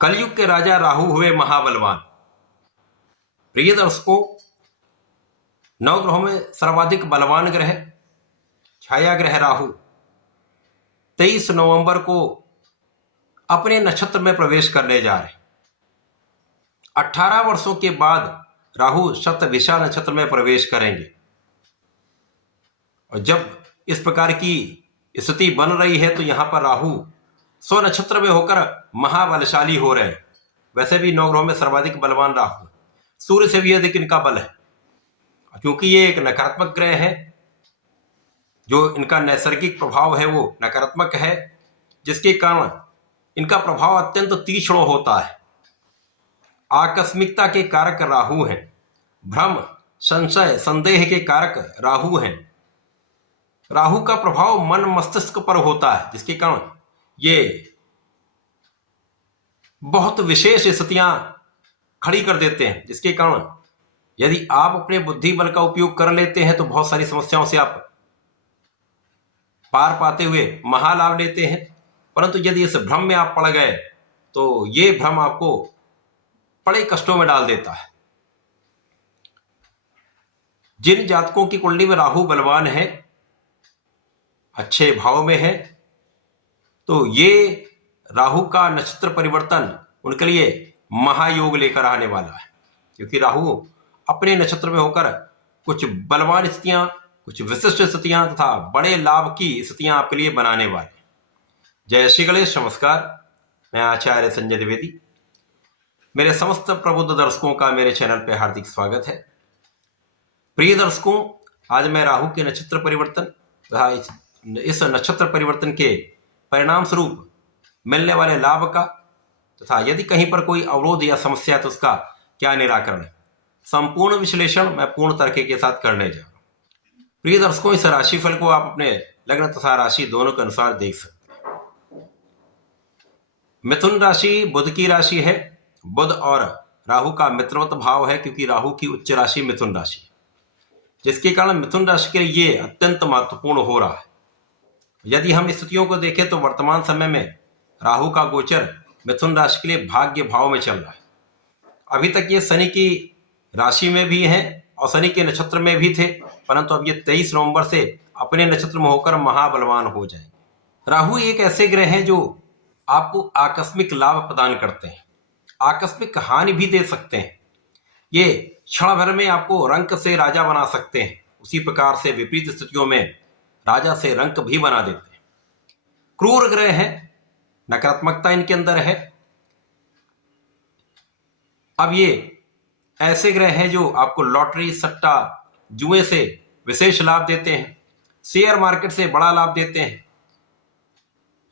कलयुग के राजा राहु हुए महाबलवान। प्रिय दर्शकों, नवग्रहों में सर्वाधिक बलवान ग्रह छाया ग्रह राहु 23 नवंबर को अपने नक्षत्र में प्रवेश करने जा रहे। 18 वर्षों के बाद राहु शतभिषा नक्षत्र में प्रवेश करेंगे। और जब इस प्रकार की स्थिति बन रही है तो यहां पर राहु स्व नक्षत्र में होकर महाबलशाली हो रहे हैं। वैसे भी नवग्रहों में सर्वाधिक बलवान राहु, सूर्य से भी अधिक इनका बल है, क्योंकि ये एक नकारात्मक ग्रह है। जो इनका नैसर्गिक प्रभाव है वो नकारात्मक है, जिसके कारण इनका प्रभाव अत्यंत तीक्ष्ण होता है। आकस्मिकता के कारक राहु हैं, भ्रम संशय संदेह के कारक राहु हैं। राहु का प्रभाव मन मस्तिष्क पर होता है, जिसके कारण ये बहुत विशेष स्थितियां खड़ी कर देते हैं, जिसके कारण यदि आप अपने बुद्धि बल का उपयोग कर लेते हैं तो बहुत सारी समस्याओं से आप पार पाते हुए महालाभ लेते हैं। परंतु यदि इस भ्रम में आप पड़ गए तो ये भ्रम आपको बड़े कष्टों में डाल देता है। जिन जातकों की कुंडली में राहु बलवान है, अच्छे भाव में है, तो ये राहु का नक्षत्र परिवर्तन उनके लिए महायोग लेकर आने वाला है, क्योंकि राहु अपने नक्षत्र में होकर कुछ बलवान स्थितियां, कुछ विशिष्ट स्थितियां तथा बड़े लाभ की स्थितियां आपके लिए बनाने वाले। जय श्री गणेश, नमस्कार। मैं आचार्य संजय द्विवेदी। मेरे समस्त प्रबुद्ध दर्शकों का मेरे चैनल पर हार्दिक स्वागत है। प्रिय दर्शकों, आज मैं राहु के नक्षत्र परिवर्तन तथा इस नक्षत्र परिवर्तन के परिणाम स्वरूप मिलने वाले लाभ का तथा यदि कहीं पर कोई अवरोध या समस्या है तो उसका क्या निराकरण है, संपूर्ण विश्लेषण मैं पूर्ण तर्क के साथ करने जा रहा हूं। प्रिय दर्शकों, इस राशिफल को आप अपने लग्न तथा राशि दोनों के अनुसार देख सकते हैं। मिथुन राशि बुध की राशि है। बुध और राहु का मित्रवत भाव है, क्योंकि राहु की उच्च राशि मिथुन राशि, जिसके कारण मिथुन राशि के लिए ये अत्यंत महत्वपूर्ण हो रहा है। यदि हम स्थितियों को देखें तो वर्तमान समय में राहु का गोचर मिथुन राशि के लिए भाग्य भाव में चल रहा है। अभी तक ये शनि की राशि में भी हैं और शनि के नक्षत्र में भी थे, परंतु अब ये 23 नवंबर से अपने नक्षत्र में होकर महाबलवान हो जाएंगे। राहु एक ऐसे ग्रह हैं जो आपको आकस्मिक लाभ प्रदान करते हैं, आकस्मिक हानि भी दे सकते हैं। ये क्षण भर में आपको रंक से राजा बना सकते हैं, उसी प्रकार से विपरीत स्थितियों में राजा से रंक भी बना देते हैं। क्रूर ग्रह हैं, नकारात्मकता इनके अंदर है। अब ये ऐसे ग्रह हैं जो आपको लॉटरी, सट्टा, जुए से विशेष लाभ देते हैं, शेयर मार्केट से बड़ा लाभ देते हैं।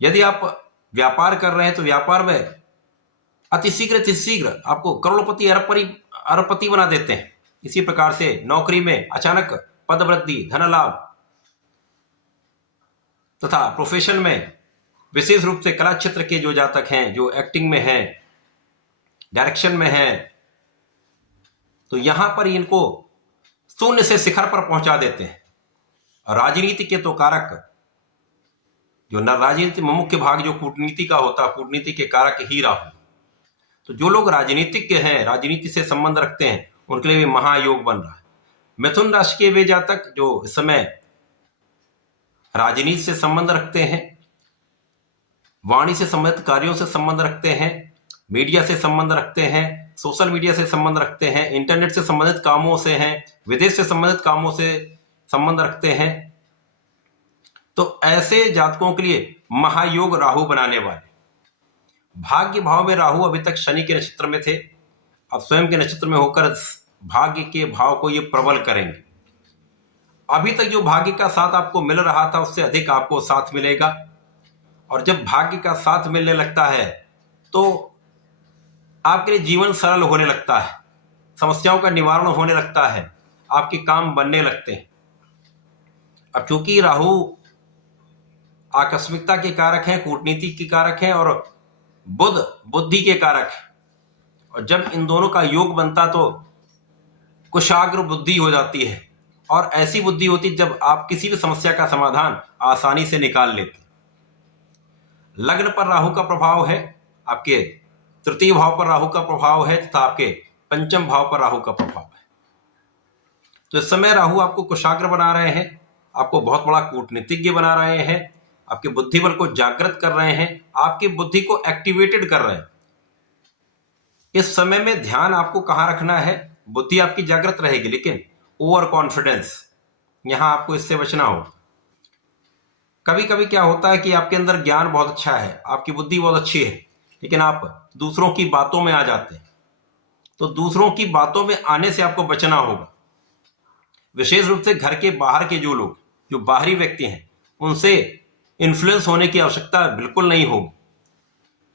यदि आप व्यापार कर रहे हैं तो व्यापार में अतिशीघ्र आपको करोड़पति अरबपति बना देते हैं। इसी प्रकार से नौकरी में अचानक पदवृद्धि, धन लाभ तथा प्रोफेशन में विशेष रूप से कला क्षेत्र के जो जातक हैं, जो एक्टिंग में हैं, डायरेक्शन में हैं, तो यहां पर इनको शून्य से शिखर पर पहुंचा देते हैं। राजनीति के तो कारक, जो न राजनीति में मुख्य भाग जो कूटनीति का होता, कूटनीति के कारक ही राहु। तो जो लोग राजनीतिज्ञ हैं, राजनीति से संबंध रखते हैं, उनके लिए भी महायोग बन रहा है। मिथुन राशि के वे जातक जो इस समय राजनीति से संबंध रखते हैं, वाणी से संबंधित कार्यों से संबंध रखते हैं, मीडिया से संबंध रखते हैं, सोशल मीडिया से संबंध रखते हैं, इंटरनेट से संबंधित कामों से हैं, विदेश से संबंधित कामों से संबंध रखते हैं, तो ऐसे जातकों के लिए महायोग राहु बनाने वाले। भाग्य भाव में राहु अभी तक शनि के नक्षत्र में थे, अब स्वयं के नक्षत्र में होकर भाग्य के भाव को ये प्रबल करेंगे। अभी तक जो भाग्य का साथ आपको मिल रहा था उससे अधिक आपको साथ मिलेगा, और जब भाग्य का साथ मिलने लगता है तो आपके लिए जीवन सरल होने लगता है, समस्याओं का निवारण होने लगता है, आपके काम बनने लगते हैं। अब चूंकि राहु आकस्मिकता के कारक हैं, कूटनीति के कारक हैं, और बुध बुद्धि के कारक है, और जब इन दोनों का योग बनता तो कुशाग्र बुद्धि हो जाती है, और ऐसी बुद्धि होती जब आप किसी भी समस्या का समाधान आसानी से निकाल लेते। लग्न पर राहु का प्रभाव है, आपके तृतीय भाव पर राहु का प्रभाव है तथा आपके पंचम भाव पर राहु का प्रभाव है। तो इस समय राहु आपको कुशाग्र बना रहे हैं, आपको बहुत बड़ा कूटनीतिज्ञ बना रहे हैं, आपके बुद्धि बल को जागृत कर रहे हैं, आपकी बुद्धि को एक्टिवेटेड कर रहे हैं। इस समय में ध्यान आपको कहां रखना है? बुद्धि आपकी जागृत रहेगी, लेकिन ओवर कॉन्फिडेंस, यहां आपको इससे बचना होगा। कभी कभी क्या होता है कि आपके अंदर ज्ञान बहुत अच्छा है, आपकी बुद्धि बहुत अच्छी है, लेकिन आप दूसरों की बातों में आ जाते हैं। तो दूसरों की बातों में आने से आपको बचना होगा। विशेष रूप से घर के बाहर के जो लोग, जो बाहरी व्यक्ति हैं, उनसे इन्फ्लुएंस होने की आवश्यकता बिल्कुल नहीं होगी।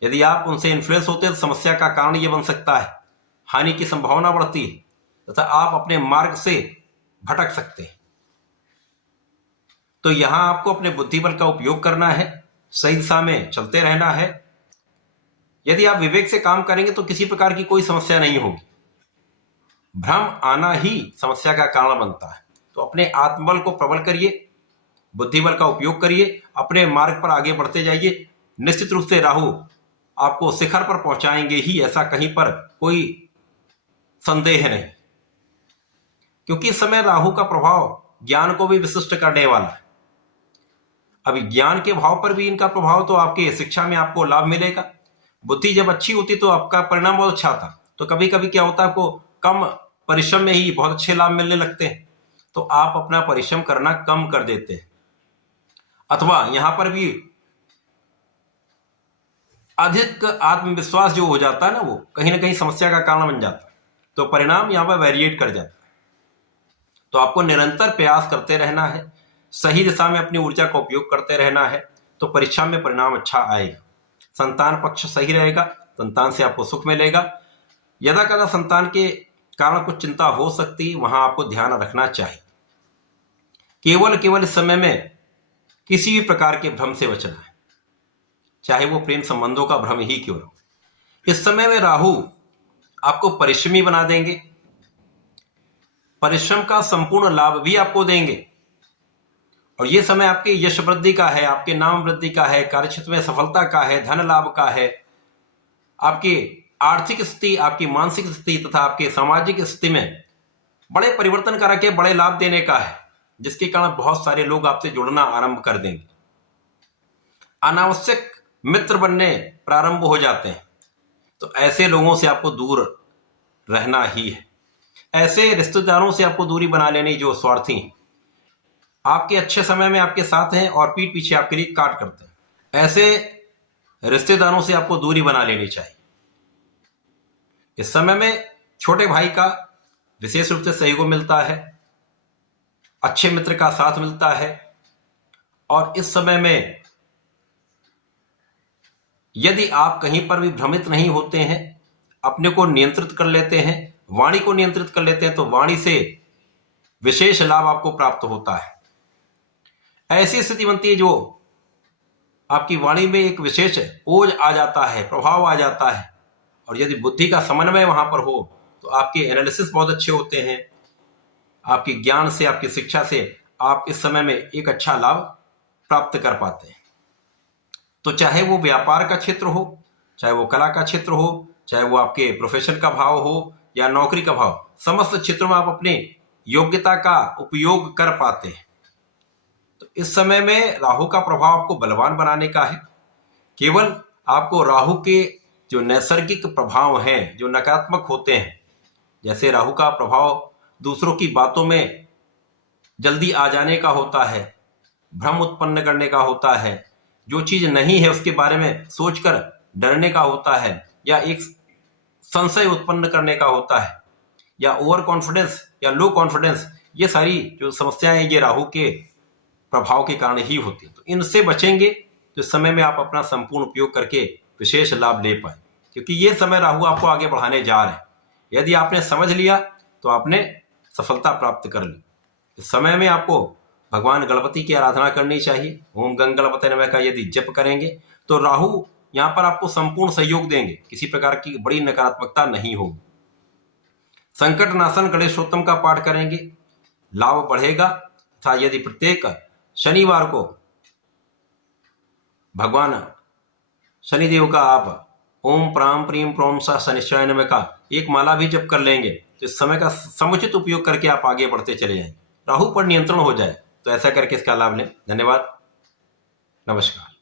यदि आप उनसे इन्फ्लुएंस होते हैं तो समस्या का कारण यह बन सकता है, हानि की संभावना बढ़ती है तथा आप अपने मार्ग से भटक सकते हैं। तो यहां आपको अपने बुद्धि बल का उपयोग करना है, सही दिशा में चलते रहना है। यदि आप विवेक से काम करेंगे तो किसी प्रकार की कोई समस्या नहीं होगी। भ्रम आना ही समस्या का कारण बनता है। तो अपने आत्मबल को प्रबल करिए, बुद्धि बल का उपयोग करिए, अपने मार्ग पर आगे बढ़ते जाइए। निश्चित रूप से राहु आपको शिखर पर पहुंचाएंगे ही, ऐसा कहीं पर कोई संदेह नहीं, क्योंकि इस समय राहु का प्रभाव ज्ञान को भी विशिष्ट करने वाला है। अभी ज्ञान के भाव पर भी इनका प्रभाव, तो आपके शिक्षा में आपको लाभ मिलेगा। बुद्धि जब अच्छी होती तो आपका परिणाम बहुत अच्छा था। तो कभी कभी क्या होता है, आपको कम परिश्रम में ही बहुत अच्छे लाभ मिलने लगते हैं, तो आप अपना परिश्रम करना कम कर देते हैं, अथवा यहां पर भी अधिक आत्मविश्वास जो हो जाता है ना, वो कहीं ना कहीं समस्या का कारण बन जाता है। तो परिणाम यहां पर वेरिएट कर जाता है। तो आपको निरंतर प्रयास करते रहना है, सही दिशा में अपनी ऊर्जा का उपयोग करते रहना है, तो परीक्षा में परिणाम अच्छा आएगा। संतान पक्ष सही रहेगा, संतान से आपको सुख मिलेगा। यदा कदा संतान के कारण कुछ चिंता हो सकती है, वहां आपको ध्यान रखना चाहिए। केवल इस समय में किसी भी प्रकार के भ्रम से बचना है, चाहे वो प्रेम संबंधों का भ्रम ही क्यों न हो। इस समय में राहु आपको परिश्रमी बना देंगे, परिश्रम का संपूर्ण लाभ भी आपको देंगे। और ये समय आपके यश वृद्धि का है, आपके नाम वृद्धि का है, कार्यक्षेत्र में सफलता का है, धन लाभ का है, आपकी आर्थिक स्थिति, आपकी मानसिक स्थिति तथा आपके सामाजिक स्थिति में बड़े परिवर्तन करा के बड़े लाभ देने का है, जिसके कारण बहुत सारे लोग आपसे जुड़ना आरंभ कर देंगे। अनावश्यक मित्र बनने प्रारंभ हो जाते हैं, तो ऐसे लोगों से आपको दूर रहना ही है। ऐसे रिश्तेदारों से आपको दूरी बना लेनी जो स्वार्थी हैं, आपके अच्छे समय में आपके साथ हैं और पीठ पीछे आपके लिए काट करते हैं। ऐसे रिश्तेदारों से आपको दूरी बना लेनी चाहिए। इस समय में छोटे भाई का विशेष रूप से सहयोग मिलता है, अच्छे मित्र का साथ मिलता है, और इस समय में यदि आप कहीं पर भी भ्रमित नहीं होते हैं, अपने को नियंत्रित कर लेते हैं, वाणी को नियंत्रित कर लेते हैं, तो वाणी से विशेष लाभ आपको प्राप्त होता है। ऐसी स्थिति बनती है जो आपकी वाणी में एक विशेष ओज आ जाता है, प्रभाव आ जाता है, और यदि बुद्धि का समन्वय वहां पर हो तो आपके एनालिसिस बहुत अच्छे होते हैं। आपके ज्ञान से, आपकी शिक्षा से आप इस समय में एक अच्छा लाभ प्राप्त कर पाते हैं। तो चाहे वो व्यापार का क्षेत्र हो, चाहे वो कला का क्षेत्र हो, चाहे वो आपके प्रोफेशन का भाव हो या नौकरी का भाव, समस्त क्षेत्रों में आप अपनी योग्यता का उपयोग कर पाते हैं। तो इस समय में राहु का प्रभाव आपको बलवान बनाने का है। केवल आपको राहु के जो नैसर्गिक प्रभाव हैं, जो नकारात्मक होते हैं, जैसे राहु का प्रभाव दूसरों की बातों में जल्दी आ जाने का होता है, भ्रम उत्पन्न करने का होता है, जो चीज नहीं है उसके बारे में सोचकर डरने का होता है, या एक संशय उत्पन्न करने का होता है, या ओवर कॉन्फिडेंस या लो कॉन्फिडेंस, ये सारी जो समस्याएं ये राहु के प्रभाव के कारण ही होती है। तो इनसे बचेंगे तो इस समय में आप अपना संपूर्ण उपयोग करके विशेष लाभ ले पाए, क्योंकि ये समय राहु आपको आगे बढ़ाने जा रहे हैं। यदि आपने समझ लिया तो आपने सफलता प्राप्त कर ली। इस समय में आपको भगवान गणपति की आराधना करनी चाहिए। ओम गंग गणपते नमः का यदि जप करेंगे तो राहु यहाँ पर आपको संपूर्ण सहयोग देंगे, किसी प्रकार की बड़ी नकारात्मकता नहीं होगी। संकट नाशन गणेशोत्तम का पाठ करेंगे, लाभ बढ़ेगा। तथा यदि प्रत्येक शनिवार को भगवान शनिदेव का आप ओम प्राम प्रीम प्रोम सा शनिश्चय नमः का एक माला भी जप कर लेंगे तो इस समय का समुचित उपयोग करके आप आगे बढ़ते चले जाएं, राहु पर नियंत्रण हो जाए। तो ऐसा करके इसका लाभ लें। धन्यवाद, नमस्कार।